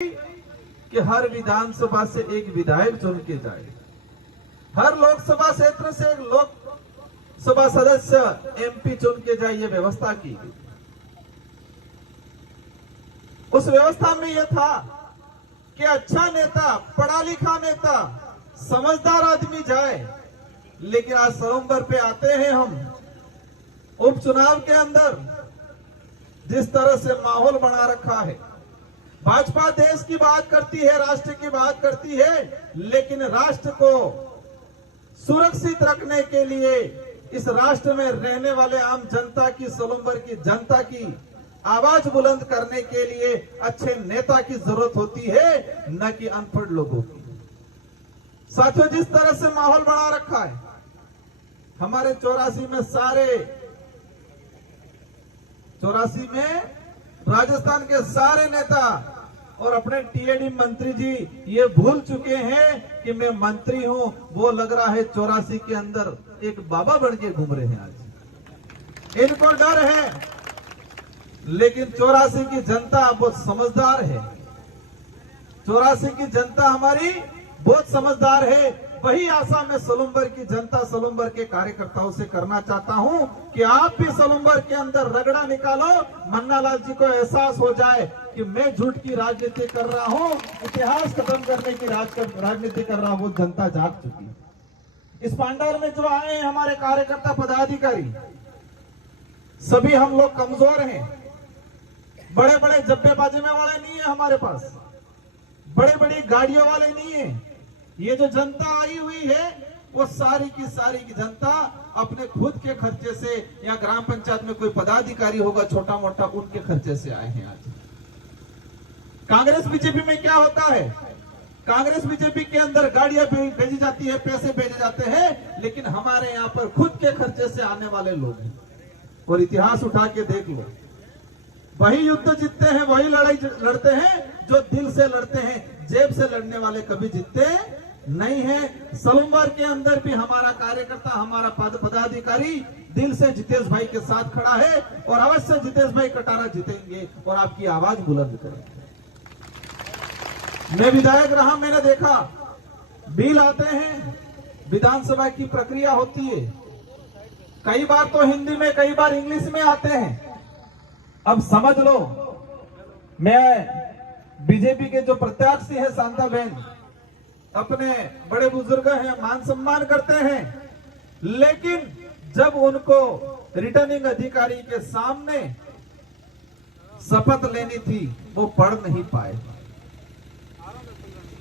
कि हर विधानसभा से एक विधायक चुन के जाए, हर लोकसभा क्षेत्र से एक लोकसभा सदस्य एमपी चुन के जाए, ये व्यवस्था की गई। उस व्यवस्था में यह था कि अच्छा नेता, पढ़ा लिखा नेता, समझदार आदमी जाए। लेकिन आज सरोवर पे आते हैं हम, उपचुनाव के अंदर जिस तरह से माहौल बना रखा है, भाजपा देश की बात करती है, राष्ट्र की बात करती है, लेकिन राष्ट्र को सुरक्षित रखने के लिए इस राष्ट्र में रहने वाले आम जनता की, सोलंबर की जनता की आवाज बुलंद करने के लिए अच्छे नेता की जरूरत होती है, न कि अनपढ़ लोगों की। साथियों, जिस तरह से माहौल बना रखा है, हमारे 84 में राजस्थान के सारे नेता और अपने टीएडी मंत्री जी ये भूल चुके हैं कि मैं मंत्री हूं। वो लग रहा है 84 के अंदर एक बाबा बन के घूम रहे हैं आज। इनको डर है, लेकिन 84 की जनता बहुत समझदार है। 84 की जनता हमारी बहुत समझदार है। वही आशा मैं सोलंबर की जनता, सोलंबर के कार्यकर्ताओं से करना चाहता हूं कि आप भी सोलंबर के अंदर रगड़ा निकालो। मन्नालाल जी को एहसास हो जाए कि मैं झूठ की राजनीति कर रहा हूं, इतिहास खत्म करने की राजनीति कर रहा हूं। वो जनता जाग चुकी है। इस पांडाल में जो आए हैं हमारे कार्यकर्ता, पदाधिकारी, सभी हम लोग कमजोर हैं। बड़े बड़े जब्बे बाजने वाले नहीं है हमारे पास, बड़े बड़ी गाड़ियों वाले नहीं है। ये जो जनता आई हुई है, वो सारी की जनता अपने खुद के खर्चे से, या ग्राम पंचायत में कोई पदाधिकारी होगा छोटा मोटा, उनके खर्चे से आए हैं आज। कांग्रेस बीजेपी में क्या होता है, कांग्रेस बीजेपी के अंदर गाड़ियां भेजी जाती है, पैसे भेजे जाते हैं, लेकिन हमारे यहाँ पर खुद के खर्चे से आने वाले लोग हैं। और इतिहास उठा के देख लो, वही युद्ध जीतते हैं, वही लड़ाई लड़ते हैं जो दिल से लड़ते हैं। जेब से लड़ने वाले कभी जीतते नहीं है। सोलंबर के अंदर भी हमारा कार्यकर्ता, हमारा पदाधिकारी दिल से जितेश भाई के साथ खड़ा है, और अवश्य जितेश भाई कटारा जीतेंगे और आपकी आवाज बुलंद करेंगे। मैं विधायक रहा, मैंने देखा बिल आते हैं, विधानसभा की प्रक्रिया होती है, कई बार तो हिंदी में, कई बार इंग्लिश में आते हैं। अब समझ लो, मैं बीजेपी के जो प्रत्याशी है शांता बहन, अपने बड़े बुजुर्ग हैं, मान सम्मान करते हैं, लेकिन जब उनको रिटर्निंग अधिकारी के सामने शपथ लेनी थी, वो पढ़ नहीं पाए।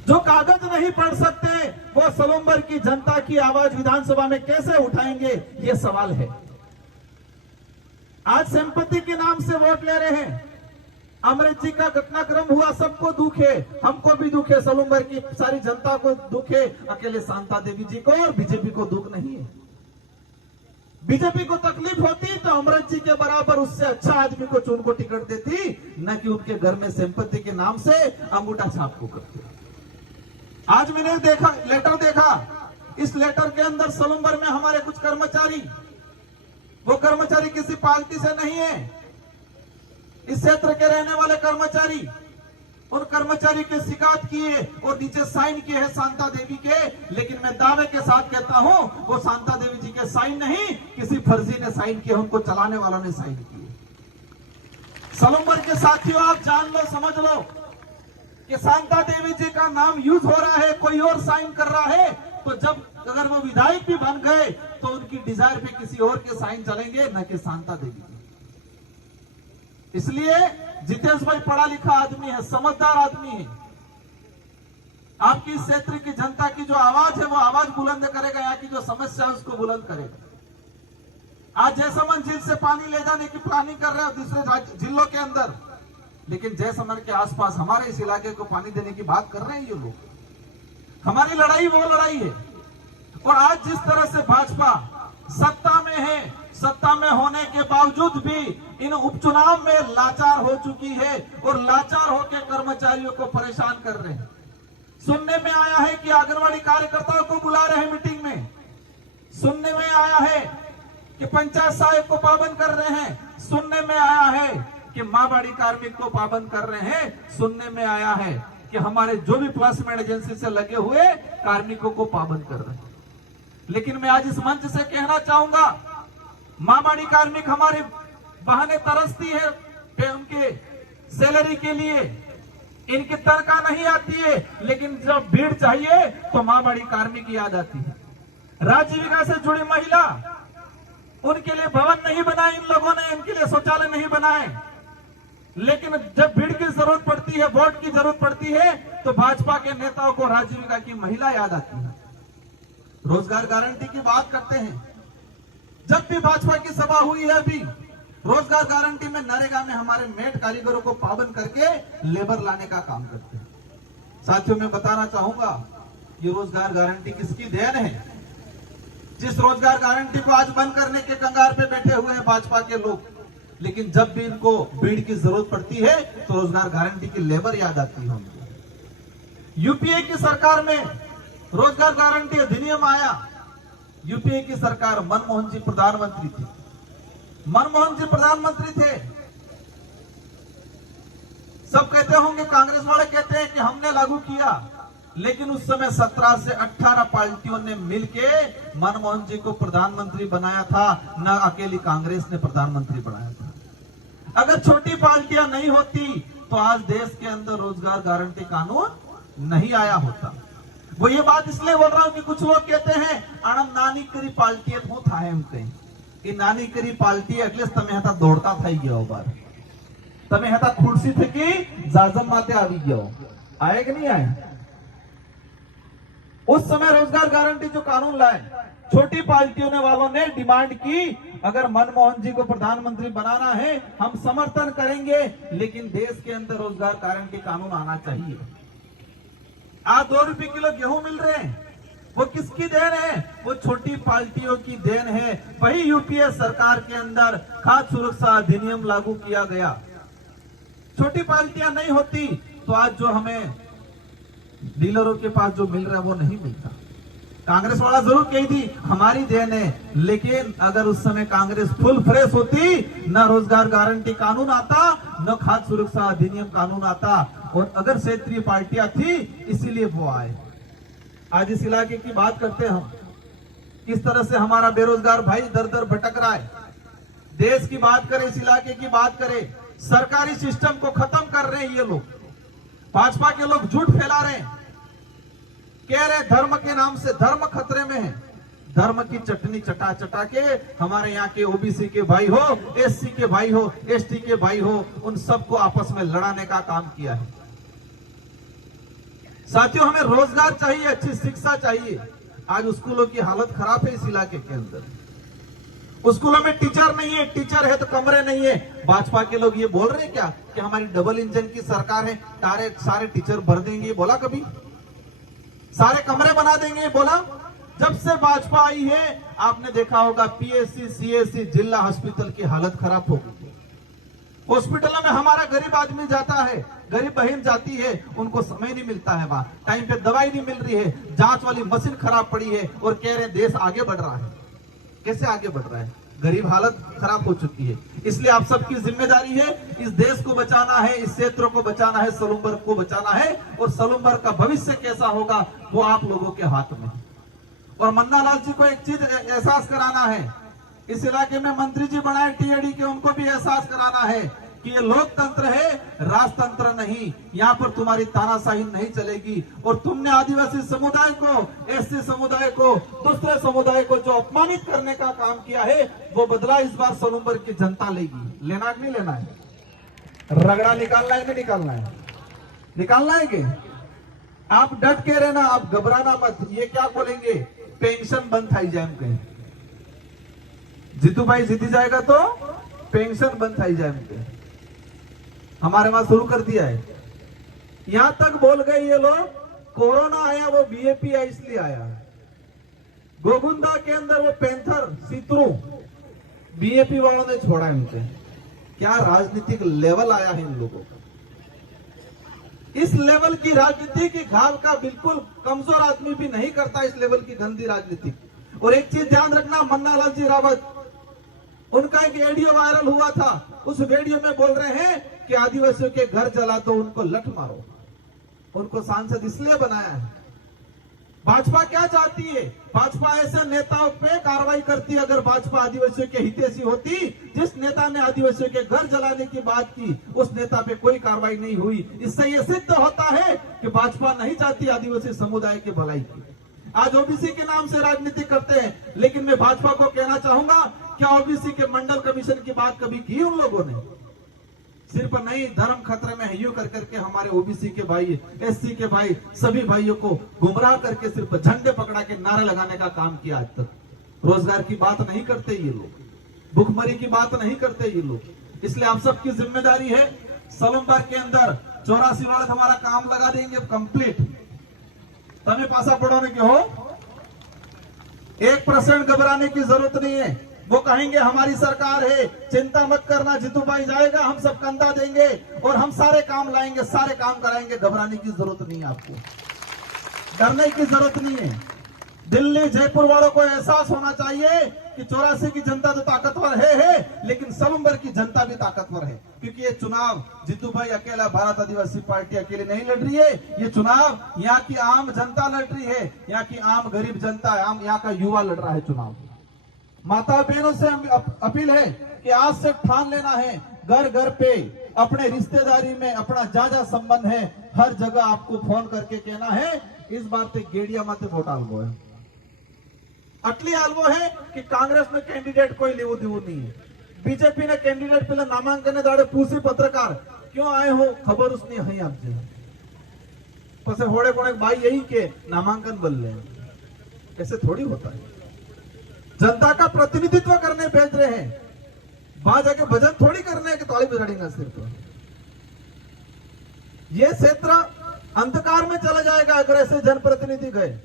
जो कागज नहीं पढ़ सकते, वो सोलंबर की जनता की आवाज विधानसभा में कैसे उठाएंगे, ये सवाल है। आज संपत्ति के नाम से वोट ले रहे हैं। अमृत जी का घटनाक्रम हुआ, सबको दुख है, हमको भी दुख है, सोलंबर की सारी जनता को दुख है, अकेले शांता देवी जी को और बीजेपी को दुख नहीं है। बीजेपी को तकलीफ होती तो अमृत जी के बराबर उससे अच्छा आदमी को चुन को टिकट देती, न कि उनके घर में संपत्ति के नाम से अंगूठा छाप को करती। आज मैंने देखा, लेटर देखा, इस लेटर के अंदर सोलंबर में हमारे कुछ कर्मचारी, वो कर्मचारी किसी पार्टी से नहीं है, इस क्षेत्र के रहने वाले कर्मचारी, उन कर्मचारी के शिकायत किए और नीचे साइन किए हैं शांता देवी के। लेकिन मैं दावे के साथ कहता हूं, वो शांता देवी जी के साइन नहीं, किसी फर्जी ने साइन किए, उनको चलाने वालों ने साइन किए। सोलंबर के साथियों, आप जान लो, समझ लो कि शांता देवी जी का नाम यूज हो रहा है, कोई और साइन कर रहा है, तो जब अगर वो विधायक भी बन गए तो उनकी डिजायर पे किसी और के साइन चलेंगे, न कि शांता देवी। इसलिए जितेश भाई पढ़ा लिखा आदमी है, समझदार आदमी है। आपकी इस क्षेत्र की जनता की जो आवाज है, वो आवाज बुलंद करेगा, यहाँ की जो समस्या है उसको बुलंद करेगा। आज जैसमंद झील से पानी ले जाने की प्लानिंग कर रहे हैं दूसरे जिलों के अंदर, लेकिन जैसमंद के आसपास हमारे इस इलाके को पानी देने की बात कर रहे हैं ये लोग। हमारी लड़ाई वो लड़ाई है। और आज जिस तरह से भाजपा सत्ता में है, सत्ता में होने के बावजूद भी इन उपचुनाव में लाचार हो चुकी है, और लाचार होकर कर्मचारियों को परेशान कर रहे हैं। सुनने में आया है कि आंगनवाड़ी कार्यकर्ताओं को बुला रहे हैं मीटिंग में, सुनने में आया है कि पंचायत साहिब को पाबंद कर रहे हैं, सुनने में आया है कि मारवाड़ी कार्मिक को पाबंद कर रहे हैं। सुनने में आया है कि हमारे जो भी प्लेसमेंट एजेंसी से लगे हुए कार्मिकों को पाबंद कर रहे हैं। लेकिन मैं आज इस मंच से कहना चाहूंगा, मारवाड़ी कार्मिक हमारे बहाने तरसती है उनके सैलरी के लिए, इनकी तनख्वाह नहीं आती है, लेकिन जब भीड़ चाहिए तो मारवाड़ी कार्मिक याद आती है। राजीविका से जुड़ी महिला, उनके लिए भवन नहीं बनाए इन लोगों ने, इनके लिए शौचालय नहीं बनाए, लेकिन जब भीड़ की जरूरत पड़ती है, वोट की जरूरत पड़ती है, तो भाजपा के नेताओं को राजीविका की महिला याद आती है। रोजगार गारंटी की बात करते हैं, जब भी भाजपा की सभा हुई है अभी, रोजगार गारंटी में नरेगा में हमारे मेट कारीगरों को पाबंद करके लेबर लाने का काम करते हैं। साथियों, मैं बताना चाहूंगा, ये रोजगार गारंटी किसकी देन है? जिस रोजगार गारंटी को आज बंद करने के कंगार पे बैठे हुए हैं भाजपा के लोग, लेकिन जब भी इनको भीड़ की जरूरत पड़ती है तो रोजगार गारंटी की लेबर याद आती है हमको। यूपीए की सरकार में रोजगार गारंटी अधिनियम आया। यूपीए की सरकार, मनमोहन जी प्रधानमंत्री थे, मनमोहन जी प्रधानमंत्री थे। सब कहते होंगे, कांग्रेस वाले कहते हैं कि हमने लागू किया, लेकिन उस समय 17 से 18 पार्टियों ने मिलके मनमोहन जी को प्रधानमंत्री बनाया था, न अकेली कांग्रेस ने प्रधानमंत्री बनाया था। अगर छोटी पार्टियां नहीं होती तो आज देश के अंदर रोजगार गारंटी कानून नहीं आया होता। वो ये बात इसलिए बोल रहा हूं कि कुछ लोग कहते हैं आनंद नानी करी पार्टी हूं था एम कहीं कि नानी करी पार्टी एटलीस्ट તમે હતા દોડતા થઈ ગયો બાર, તમે હતા ખુરશી થકી જાજમ માથે આવી ગયો, आए कि नहीं आए? उस समय रोजगार गारंटी जो कानून लाए, छोटी पार्टियों ने वालों ने डिमांड की, अगर मनमोहन जी को प्रधानमंत्री बनाना है हम समर्थन करेंगे, लेकिन देश के अंदर रोजगार गारंटी कानून आना चाहिए। आज 2 रुपए किलो गेहूं मिल रहे हैं, वो किसकी देन है? वो छोटी पार्टियों की देन है। वही यूपीए सरकार के अंदर खाद्य सुरक्षा अधिनियम लागू किया गया। छोटी पार्टियां नहीं होती तो आज जो हमें डीलरों के पास जो मिल रहा है वो नहीं मिलता। कांग्रेस वाला जरूर कही थी हमारी देन है, लेकिन अगर उस समय कांग्रेस फुल फ्रेश होती, न रोजगार गारंटी कानून आता, न खाद्य सुरक्षा अधिनियम कानून आता, और अगर क्षेत्रीय पार्टियां थी इसीलिए वो आए। आज इस इलाके की बात करते हैं हम, किस तरह से हमारा बेरोजगार भाई दर दर भटक रहा है। देश की बात करें, इस इलाके की बात करें, सरकारी सिस्टम को खत्म कर रहे हैं ये लोग। भाजपा के लोग झूठ फैला रहे हैं, कह रहे धर्म के नाम से धर्म खतरे में है। धर्म की चटनी चटा चटा के हमारे यहाँ के ओबीसी के भाई हो, एससी के भाई हो, एसटी के भाई हो, उन सबको आपस में लड़ाने का काम किया है। साथियों, हमें रोजगार चाहिए, अच्छी शिक्षा चाहिए। आज स्कूलों की हालत खराब है इस इलाके के अंदर। स्कूलों में टीचर नहीं है, टीचर है तो कमरे नहीं है। भाजपा के लोग ये बोल रहे हैं क्या कि हमारी डबल इंजन की सरकार है, सारे टीचर भर देंगे? बोला कभी? सारे कमरे बना देंगे? बोला? जब से भाजपा आई है आपने देखा होगा पीएससी, सीएससी, जिला हॉस्पिटल की हालत खराब हो गई। हॉस्पिटलों में हमारा गरीब आदमी जाता है, गरीब बहन जाती है, उनको समय नहीं मिलता है, वहां टाइम पे दवाई नहीं मिल रही है, जांच वाली मशीन खराब पड़ी है, और कह रहे हैं देश आगे बढ़ रहा है। कैसे आगे बढ़ रहा है? गरीब हालत खराब हो चुकी है। इसलिए आप सबकी जिम्मेदारी है, इस देश को बचाना है, इस क्षेत्र को बचाना है, सलूमबर्ग को बचाना है, और सलूमबर्ग का भविष्य कैसा होगा वो आप लोगों के हाथ में। और मन्ना लाल जी को एक चीज एहसास कराना है, इस इलाके में मंत्री जी बनाए टीएडी के, उनको भी एहसास कराना है कि ये लोकतंत्र है, राजतंत्र नहीं। यहाँ पर तुम्हारी तानाशाही नहीं चलेगी। और तुमने आदिवासी समुदाय को, एससी समुदाय को, दूसरे समुदाय को जो अपमानित करने का काम किया है, वो बदला इस बार सलूमबर्ग की जनता लेगी। लेना नहीं लेना है? रगड़ा निकालना है, नहीं निकालना है? निकालना है कि आप डट के रहना, आप घबराना मत। ये क्या बोलेंगे, पेंशन बंद थाई जाए कहीं, जीतू भाई जीती जाएगा तो पेंशन बंद थाई जाए। हमारे वहां शुरू कर दिया है। यहां तक बोल गए ये लोग, कोरोना आया वो बीएपी आया इसलिए आया। गोगुंदा के अंदर वो पैंथर सीतरू बीएपी वालों ने छोड़ा इनके। क्या राजनीतिक लेवल आया है इन लोगों का। इस लेवल की राजनीति की घाव का बिल्कुल कमजोर आदमी भी नहीं करता, इस लेवल की गंदी राजनीति। और एक चीज ध्यान रखना, मन्ना लाल जी रावत, उनका एक ऑडियो वायरल हुआ था, उस वीडियो में बोल रहे हैं कि आदिवासियों के घर जला तो उनको लठ मारो। उनको सांसद इसलिए बनाया है। भाजपा क्या चाहती है? भाजपा ऐसे नेताओं पे कार्रवाई करती है। अगर भाजपा आदिवासियों के हितैषी होती, जिस नेता ने आदिवासियों के घर जलाने की बात की, उस नेता पे कोई कार्रवाई नहीं हुई। इससे यह सिद्ध होता है कि भाजपा नहीं चाहती आदिवासी समुदाय की भलाई की। आज ओबीसी के नाम से राजनीति करते हैं, लेकिन मैं भाजपा को कहना चाहूंगा, क्या ओबीसी के मंडल कमीशन की बात कभी की उन लोगों ने? सिर्फ नहीं, धर्म खतरे में है यूं कर करके हमारे ओबीसी के भाई, एससी के भाई, सभी भाइयों को गुमराह करके सिर्फ झंडे पकड़ा के नारे लगाने का काम किया। आज तक रोजगार की बात नहीं करते ये लोग, भूखमरी की बात नहीं करते ये लोग। इसलिए आप सबकी जिम्मेदारी है, सलमबाग के अंदर 84 वाला हमारा काम लगा देंगे कंप्लीट। तमें पासा पढ़ोने के हो, 1% घबराने की जरूरत नहीं है। वो कहेंगे हमारी सरकार है, चिंता मत करना, जीतू भाई जाएगा, हम सब कंधा देंगे और हम सारे काम लाएंगे, सारे काम कराएंगे। घबराने की जरूरत नहीं है, आपको डरने की जरूरत नहीं है। दिल्ली जयपुर वालों को एहसास होना चाहिए कि 84 की जनता तो ताकतवर है, लेकिन सलूमबर की जनता भी ताकतवर है। क्योंकि ये चुनाव जीतू भाई अकेला, भारत आदिवासी पार्टी अकेले नहीं लड़ रही है। ये चुनाव यहाँ की आम जनता लड़ रही है, यहाँ की आम गरीब जनता, आम यहाँ का युवा लड़ रहा है चुनाव। माता बहनों से अपील है कि आज से ठान लेना है, घर घर पे अपने रिश्तेदारी में अपना जाजा संबंध है, हर जगह आपको फोन करके कहना है इस बार ते गेड़िया माते वोट आलवो है। अटली आलवो है कि कांग्रेस में कैंडिडेट कोई लेवो देवो नहीं है। बीजेपी ने कैंडिडेट पहले नामांकन दाड़े पूछी पत्रकार क्यों आए हो, खबर उसने है आपसे पसे होड़े कोने भाई यही के नामांकन बल ले। ऐसे थोड़ी होता है। जनता का प्रतिनिधित्व करने भेज रहे हैं, वहां जाके भजन थोड़ी करने के ताली बजाएंगे सिर्फ। ये क्षेत्र अंधकार में चला जाएगा अगर ऐसे जनप्रतिनिधि गए।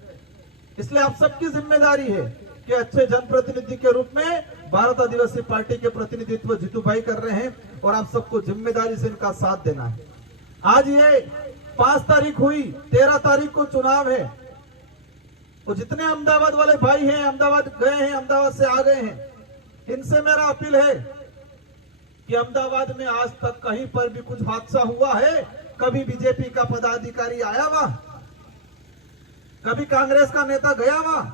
इसलिए आप सबकी जिम्मेदारी है कि अच्छे जनप्रतिनिधि के रूप में भारत आदिवासी पार्टी के प्रतिनिधित्व जीतू भाई कर रहे हैं और आप सबको जिम्मेदारी से इनका साथ देना है। आज ये 5 तारीख हुई, 13 तारीख को चुनाव है। तो जितने अहमदाबाद वाले भाई हैं, अहमदाबाद गए हैं, अहमदाबाद से आ गए हैं, इनसे मेरा अपील है कि अहमदाबाद में आज तक कहीं पर भी कुछ हादसा हुआ है? कभी बीजेपी का पदाधिकारी आया वहां? कभी कांग्रेस का नेता गया वहां?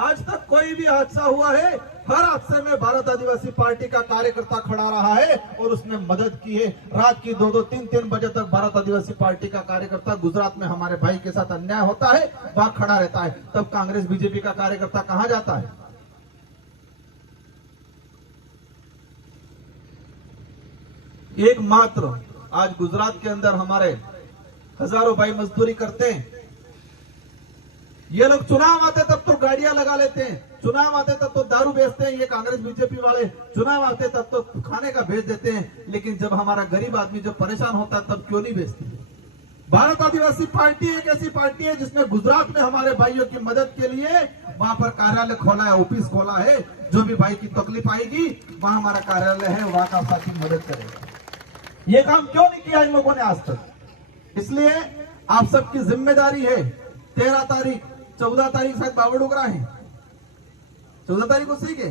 आज तक कोई भी हादसा हुआ है? हर हादसे में भारत आदिवासी पार्टी का कार्यकर्ता खड़ा रहा है और उसने मदद की है। रात की 2-2, 3-3 बजे तक भारत आदिवासी पार्टी का कार्यकर्ता गुजरात में हमारे भाई के साथ अन्याय होता है वहां खड़ा रहता है। तब कांग्रेस बीजेपी का कार्यकर्ता कहां जाता है? एकमात्र आज गुजरात के अंदर हमारे हजारों भाई मजदूरी करते हैं। ये लोग चुनाव आते तब तो गाड़ियां लगा लेते हैं, चुनाव आते तब तो दारू बेचते हैं। ये कांग्रेस बीजेपी वाले चुनाव आते तब तो खाने का भेज देते हैं, लेकिन जब हमारा गरीब आदमी जब परेशान होता है तब क्यों नहीं बेचते? भारत आदिवासी पार्टी एक ऐसी पार्टी है जिसने गुजरात में हमारे भाइयों की मदद के लिए वहां पर कार्यालय खोला है, ऑफिस खोला है। जो भी भाई की तकलीफ आएगी वहां हमारा कार्यालय है, वहां का साथी मदद करेगा। ये काम क्यों नहीं किया इन लोगों ने आज तक? इसलिए आप सबकी जिम्मेदारी है। 13 तारीख, 14 तारीख शायद बाबडुगरा है, 14 तारीख को सीखे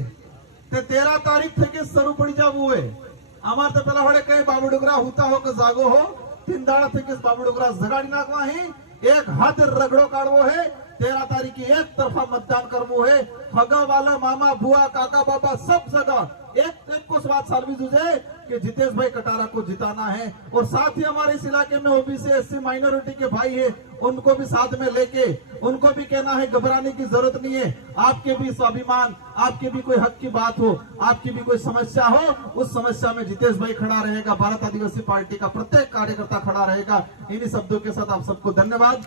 13 तारीख थे शुरू पड़ी जाब हुए अमार तो पहला होड़े कहीं बाबडुगरा होता हो के जागो हो 3 दाड़ा थे बाबडुगरा जगाड़ी नाखवा है, एक हाथ रगड़ो काढ़वो है। 13 तारीख की एक तरफा मतदान करवो है। हगा वाला मामा बुआ काका बाबा सब जगह एक को बात सालवी जुझे कि जितेश भाई कटारा को जिताना है। और साथ ही हमारे इस इलाके में ओबीसी एससी माइनॉरिटी के भाई है, उनको भी साथ में लेके उनको भी कहना है घबराने की जरूरत नहीं है। आपके भी स्वाभिमान, आपके भी कोई हक की बात हो, आपकी भी कोई समस्या हो, उस समस्या में जितेश भाई खड़ा रहेगा, भारत आदिवासी पार्टी का प्रत्येक कार्यकर्ता खड़ा रहेगा। इन्हीं शब्दों के साथ आप सबको धन्यवाद।